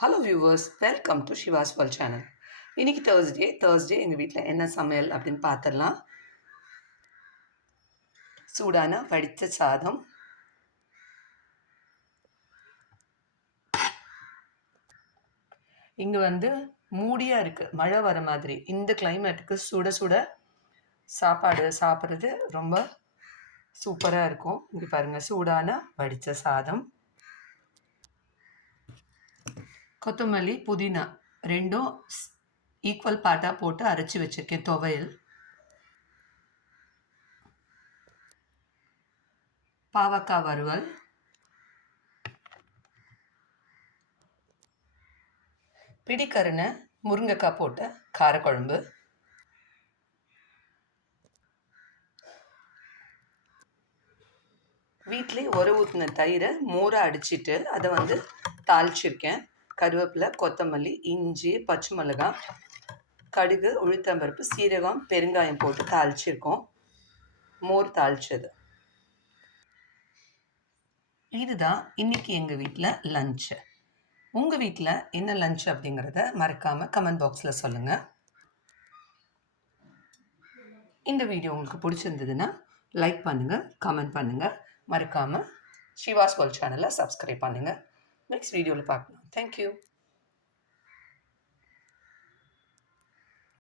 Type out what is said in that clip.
Hello viewers, welcome to Shiva's world channel. இன்னைக்கு Thursday எங்கள் வீட்டில் என்ன சமையல் அப்படின்னு பார்த்துடலாம். சூடான வடித்த சாதம், இங்கே மூடியாக இருக்குது, மழை வர மாதிரி. இந்த கிளைமேட்டுக்கு சுட சுட சாப்பாடு சாப்பிட்றது ரொம்ப சூப்பராக இருக்கும். இங்கே பாருங்கள், சூடான வடித்த சாதம், கொத்தமல்லி புதினா ரெண்டும் ஈக்குவல் பார்ட்டாக போட்டு அரைச்சி வச்சுருக்கேன். துவையல், பாவக்காய் வறுவல், பிடிக்கருணை முருங்கைக்காய் போட்ட காரக்குழம்பு, வீட்டிலே ஊற்றின தயிரை மோரை அடிச்சிட்டு அதை தாளிச்சிருக்கேன். கருவேப்பிலை, கொத்தமல்லி, இஞ்சி, பச்சை மிளகாய், கடுகு, உளுத்தம்பருப்பு, சீரகம், பெருங்காயம் போட்டு தாளிச்சிருக்கோம். மோர் தாளிச்சது. இதுதான் இன்னைக்கு எங்கள் வீட்டில் லஞ்சு. உங்கள் வீட்டில் என்ன லஞ்ச் அப்படிங்கிறத மறக்காமல் கமெண்ட் பாக்ஸில் சொல்லுங்கள். இந்த வீடியோ உங்களுக்கு பிடிச்சிருந்ததுன்னா லைக் பண்ணுங்கள், கமெண்ட் பண்ணுங்கள். மறக்காமல் ஷிவாஸ் வேர்ல்ட் சேனலை சப்ஸ்கிரைப் பண்ணுங்கள். நெக்ஸ்ட் வீடியோவில் பார்க்கலாம். தேங்க்யூ.